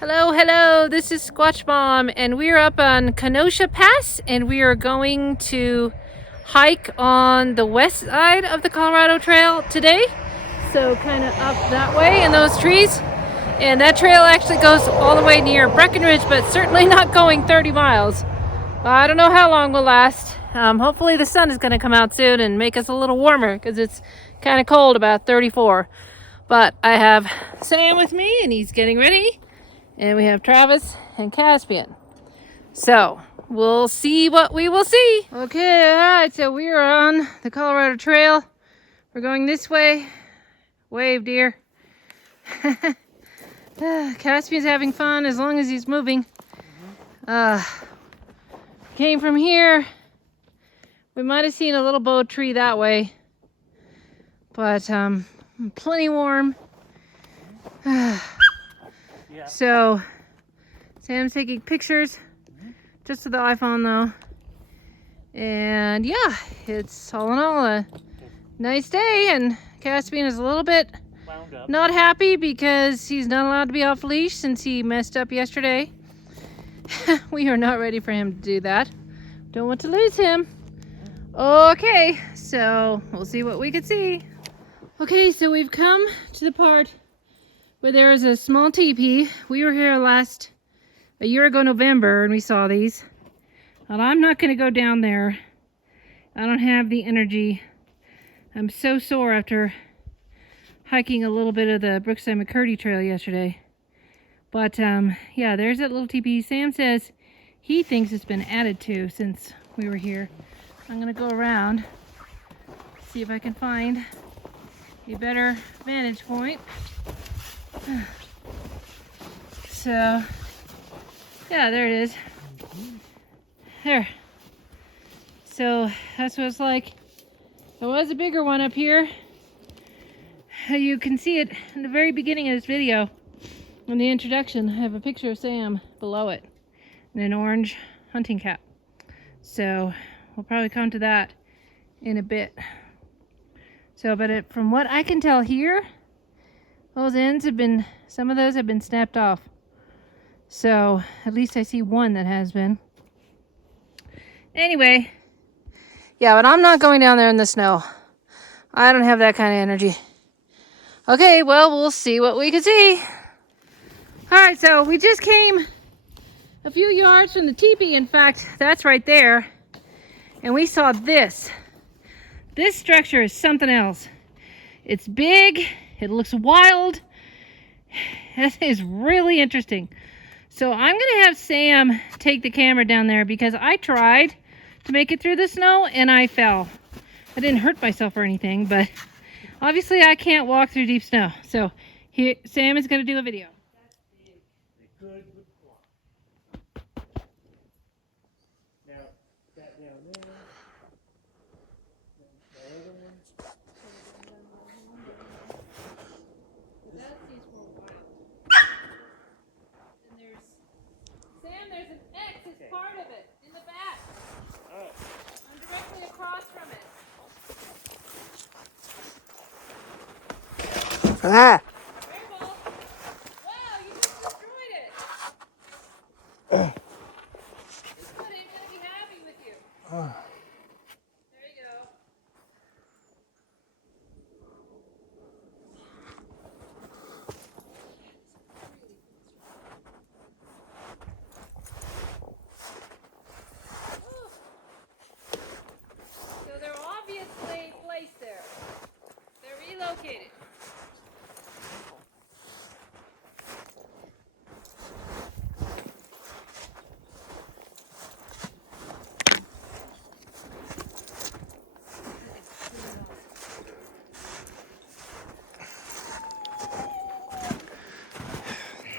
Hello, hello, this is Squatch Mom, and we are up on Kenosha Pass, and we are going to hike on the west side of the Colorado Trail today. So kind of up that way in those trees. And that trail actually goes all the way near Breckenridge, but certainly not going 30 miles. I don't know how long we'll last. Hopefully the sun is going to come out soon and make us a little warmer because it's kind of cold, about 34. But I have Sam with me, and he's getting ready. And we have Travis and Caspian. So we'll see what we will see. Okay, all right, so we are on the Colorado Trail. We're going this way. Wave, dear. Caspian's having fun as long as he's moving. Came from here. We might have seen a little bow tree that way. But plenty warm. So Sam's taking pictures just with the iPhone though. And yeah, it's all in all a nice day, and Caspian is a little bit not happy because he's not allowed to be off leash since he messed up yesterday. We are not ready for him to do that. Don't want to lose him. Okay, so we'll see what we can see. Okay, so we've come to the part where there is a small teepee. We were here a year ago November, and we saw these. But I'm not going to go down there. I don't have the energy. I'm so sore after hiking a little bit of the Brookside-McCurdy trail yesterday. But yeah, there's that little teepee. Sam says he thinks it's been added to since we were here. I'm going to go around, see if I can find a better vantage point. So, yeah, there it is. There. So, that's what it's like. There was a bigger one up here. You can see it in the very beginning of this video. In the introduction, I have a picture of Sam below it in an orange hunting cap. So, we'll probably come to that in a bit. So, but from what I can tell here, those ends have been, some of those have been snapped off. So, at least I see one that has been. Anyway, yeah, but I'm not going down there in the snow. I don't have that kind of energy. Okay, well, we'll see what we can see. Alright, so we just came a few yards from the teepee. In fact, that's right there. And we saw this. This structure is something else. It's big. It looks wild. That is really interesting. So I'm going to have Sam take the camera down there because I tried to make it through the snow and I fell. I didn't hurt myself or anything, but obviously I can't walk through deep snow. So here, Sam is going to do a video. Part of it in the back. I'm directly across from it. Careful. Wow, you just destroyed it. This one ain't gonna be happy with you. There you go. So they're obviously placed there. They're relocated.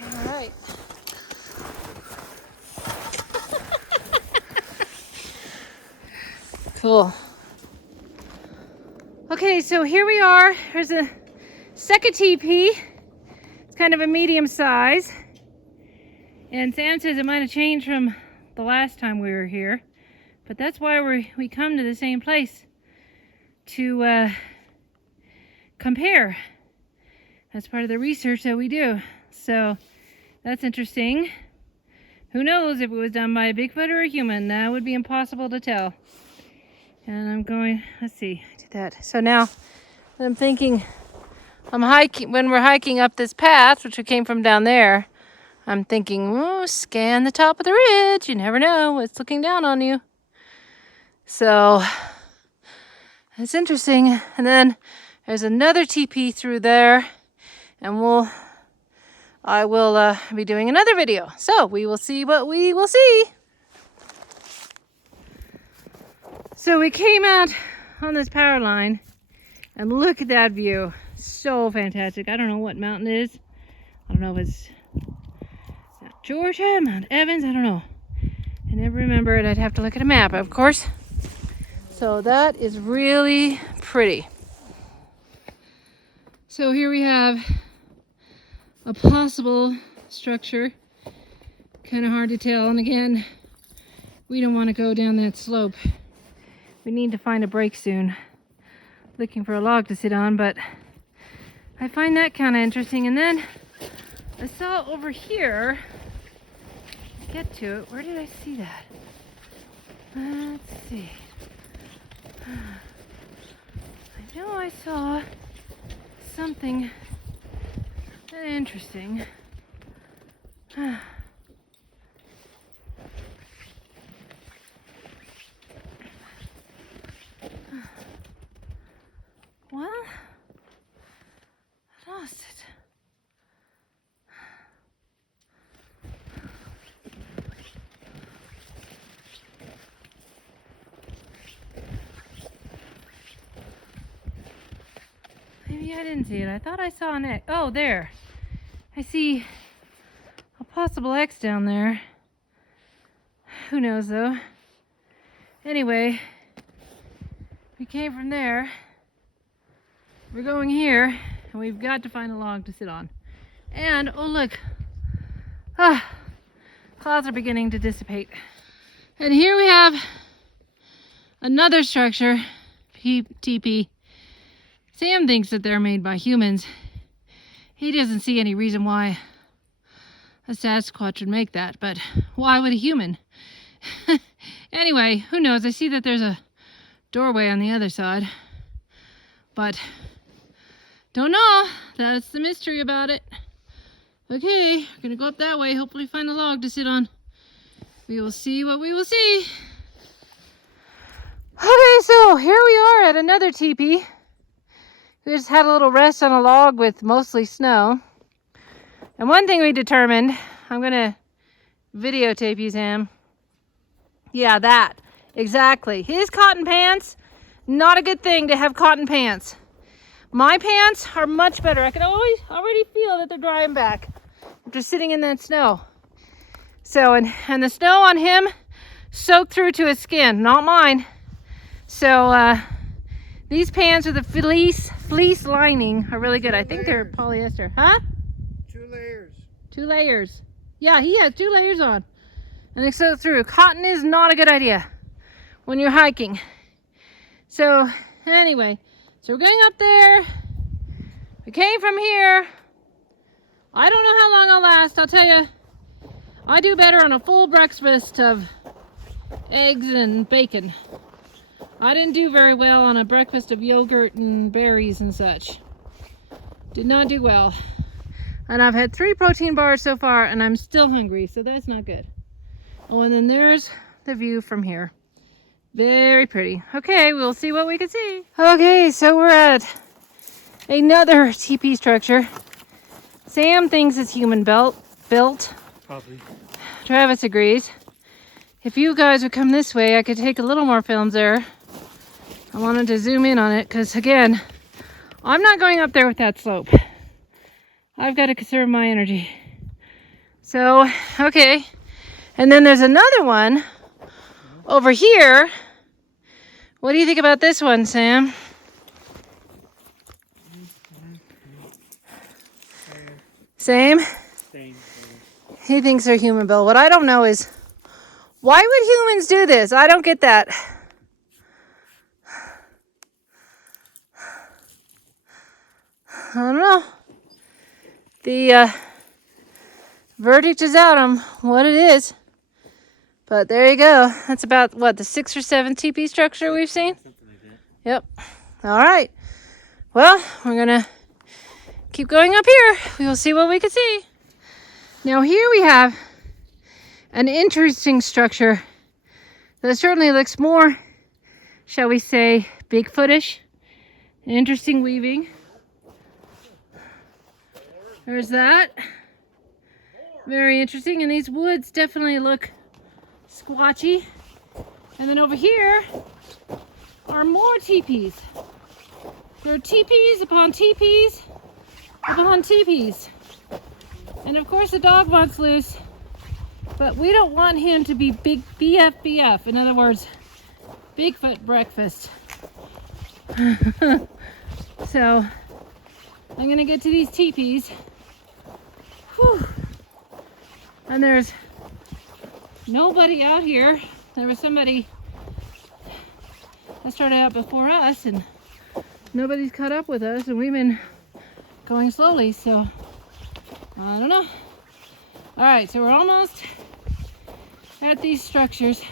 All right. Cool. Okay, so here we are. There's a second teepee. It's kind of a medium size. And Sam says it might have changed from the last time we were here. But that's why we come to the same place to compare. That's part of the research that we do. So That's interesting. Who knows if it was done by a Bigfoot or a human? That would be impossible to tell. And I'm going, let's see, I did that. So now I'm thinking, when we're hiking up this path, which we came from down there, I'm thinking, oh, scan the top of the ridge. You never know what's looking down on you. So it's interesting. And then there's another teepee through there, and I will be doing another video. So we will see what we will see. So we came out on this power line, and look at that view. So fantastic. I don't know what mountain it is. I don't know if it's Mount Georgia, Mount Evans, I don't know. I never remember it. I'd have to look at a map, of course. So that is really pretty. So here we have a possible structure. Kind of hard to tell. And again, we don't want to go down that slope. We need to find a break soon. Looking for a log to sit on, but I find that kind of interesting. And then I saw over here, let's get to it. Where did I see that? Let's see. I know I saw something interesting. Well, I lost it. Maybe I didn't see it. I thought I saw an X. Oh, there. I see a possible X down there. Who knows, though. Anyway, we came from there. We're going here, and we've got to find a log to sit on. And, oh look. Clouds are beginning to dissipate. And here we have another structure, teepee. Sam thinks that they're made by humans. He doesn't see any reason why a Sasquatch would make that, but why would a human? Anyway, who knows? I see that there's a doorway on the other side, but don't know. That's the mystery about it. Okay, we're gonna go up that way, hopefully find a log to sit on. We will see what we will see. Okay, so here we are at another teepee. We just had a little rest on a log with mostly snow. And one thing we determined, I'm gonna videotape you, Sam. Yeah, that, exactly. His cotton pants, not a good thing to have cotton pants. My pants are much better. I can already feel that they're drying back after sitting in that snow. So, and the snow on him soaked through to his skin, not mine. So, these pants with the fleece lining are really good. I think they're polyester. Huh? 2 layers. 2 layers. Yeah, he has 2 layers on. And they soak through. Cotton is not a good idea when you're hiking. So, anyway. So we're going up there. We came from here. I don't know how long I'll last. I'll tell you, I do better on a full breakfast of eggs and bacon. I didn't do very well on a breakfast of yogurt and berries and such. Did not do well. And I've had 3 protein bars so far, and I'm still hungry, so that's not good. Oh, and then there's the view from here. Very pretty. Okay, we'll see what we can see. Okay, so we're at another teepee structure. Sam thinks it's human built. Probably. Travis agrees. If you guys would come this way, I could take a little more films there. I wanted to zoom in on it because, again, I'm not going up there with that slope. I've got to conserve my energy. So, okay. And then there's another one over here. What do you think about this one, Sam? Same? Same. He thinks they're human built. What I don't know is, why would humans do this? I don't get that. I don't know. verdict is out on what it is. But there you go. That's about, what, the 6 or 7 teepee structure we've seen? Something like that. Yep. All right. Well, we're going to keep going up here. We will see what we can see. Now here we have an interesting structure that certainly looks more, shall we say, Bigfootish. Interesting weaving. There's that. Very interesting. And these woods definitely look squatchy. And then over here are more teepees. There are teepees upon teepees upon teepees. And of course the dog wants loose, but we don't want him to be big BF. In other words, Bigfoot breakfast. So I'm gonna get to these teepees. Whew. And there's nobody out here. There was somebody that started out before us, and nobody's caught up with us, and we've been going slowly, so I don't know. All right, so we're almost at these structures.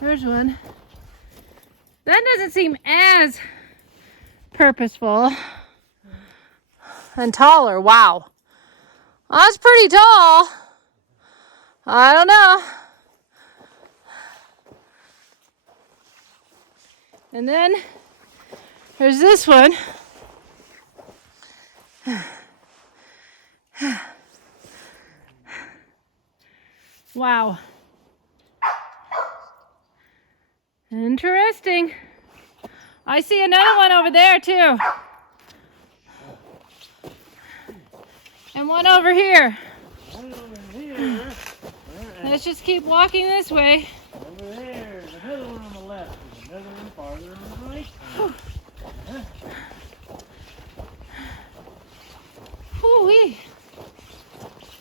There's one. That doesn't seem as purposeful. And taller, wow. That's pretty tall. I don't know. And then there's this one. Wow. Interesting. I see another one over there too. And one over here. One over here. Let's just keep walking this way. Over there. There's another one on the left. There's another one farther on the right. Whew-wee.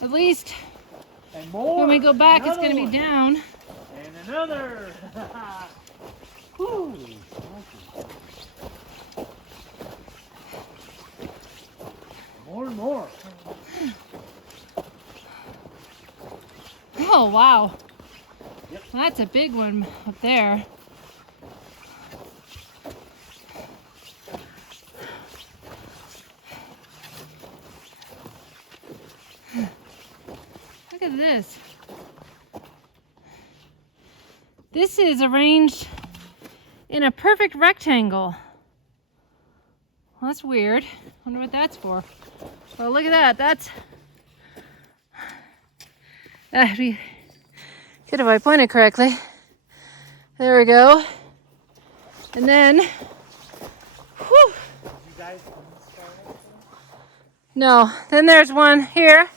At least And more. when we go back, it's Another going to be one. down. And another. Whew. More and more. Oh, wow. Yep. That's a big one up there. Look at this. This is arranged in a perfect rectangle. Well, that's weird. Wonder what that's for. Well, look at that. That'd be good if I pointed correctly. There we go. And then, whew. You guys from this far away? No, then there's one here.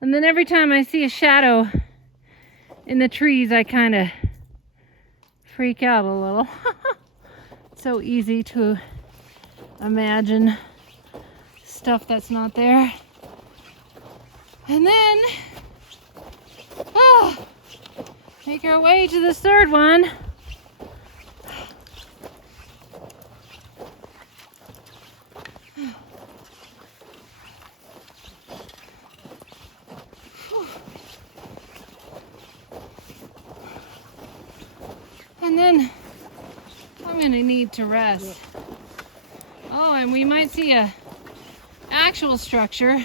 And then every time I see a shadow in the trees, I kind of freak out a little. So easy to imagine stuff that's not there. And then, make our way to this third one. And then I'm gonna need to rest. Oh, and we might see a actual structure.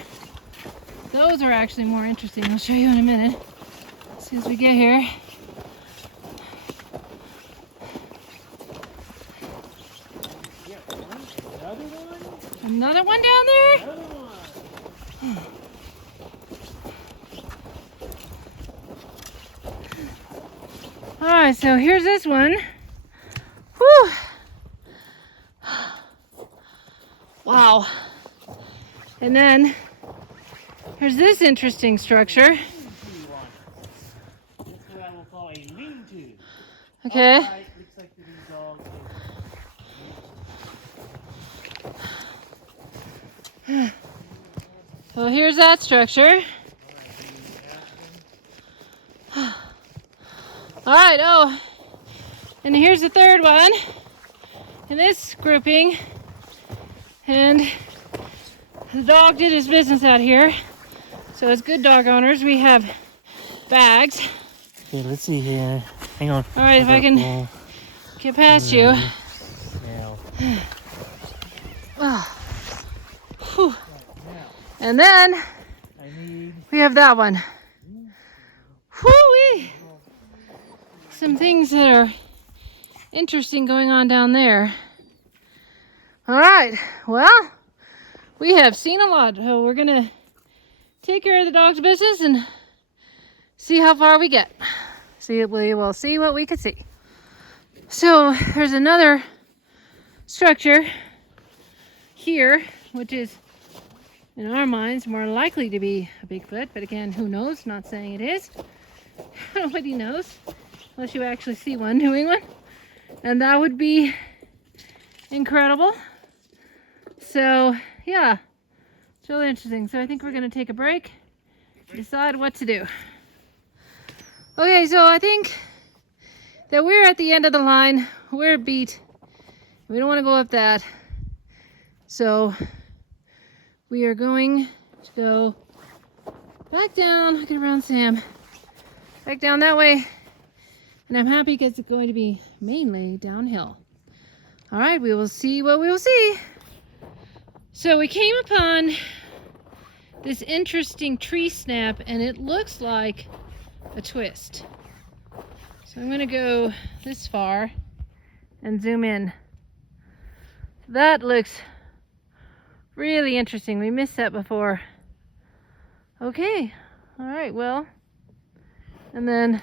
Those are actually more interesting. I'll show you in a minute as soon as we get here. Yeah, another one. Another one down there? Another one. All right, so here's this one. Whew. Wow. And then here's this interesting structure. This is what I will call a lean-to. Okay. Alright, looks like these dogs. So here's that structure. All right, oh, and here's the third one in this grouping. And the dog did his business out here. So as good dog owners, we have bags. Okay, let's see here. Hang on. All right, if I can get past you. Now. Oh. Whew. And then we have that one. Whoo-wee! Some things that are interesting going on down there. All right, well, we have seen a lot. So we're gonna take care of the dog's business and see how far we get. We will see what we can see. So there's another structure here, which is in our minds more likely to be a Bigfoot, but again, who knows? Not saying it is. Nobody knows unless you actually see one doing one, and that would be incredible. So yeah, it's really interesting. So I think we're gonna take a break, decide what to do. Okay, so I think that we're at the end of the line. We're beat. We don't want to go up that. So we are going to go back down, get around Sam, back down that way. And I'm happy because it's going to be mainly downhill. All right, we will see what we will see. So we came upon this interesting tree snap, and it looks like a twist. So I'm going to go this far and zoom in. That looks really interesting. We missed that before. Okay. All right, well. And then,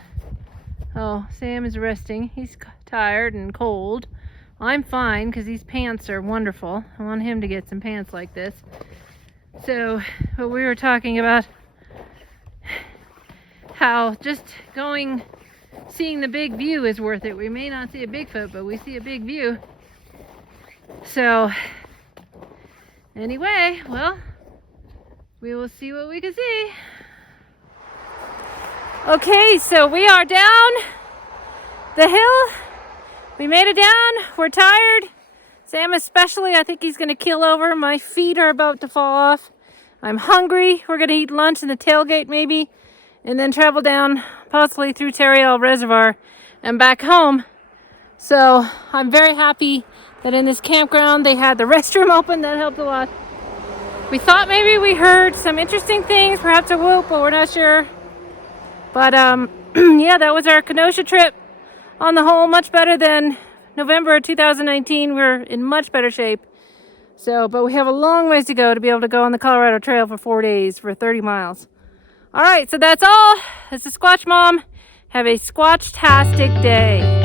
oh, Sam is resting. He's tired and cold. I'm fine because these pants are wonderful. I want him to get some pants like this. So, what we were talking about, how just seeing the big view is worth it. We may not see a Bigfoot, but we see a big view. So, anyway, well, we will see what we can see. Okay, so we are down the hill. We made it down. We're tired. Sam especially, I think he's going to keel over. My feet are about to fall off. I'm hungry. We're going to eat lunch in the tailgate maybe, and then travel down possibly through Terriel Reservoir and back home. So I'm very happy that in this campground they had the restroom open. That helped a lot. We thought maybe we heard some interesting things, perhaps a whoop, but we're not sure. But yeah, that was our Kenosha trip. On the whole, much better than November 2019. We're in much better shape. So, but we have a long ways to go to be able to go on the Colorado Trail for 4 days for 30 miles. All right, so that's all. This is Squatch Mom. Have a squatch-tastic day.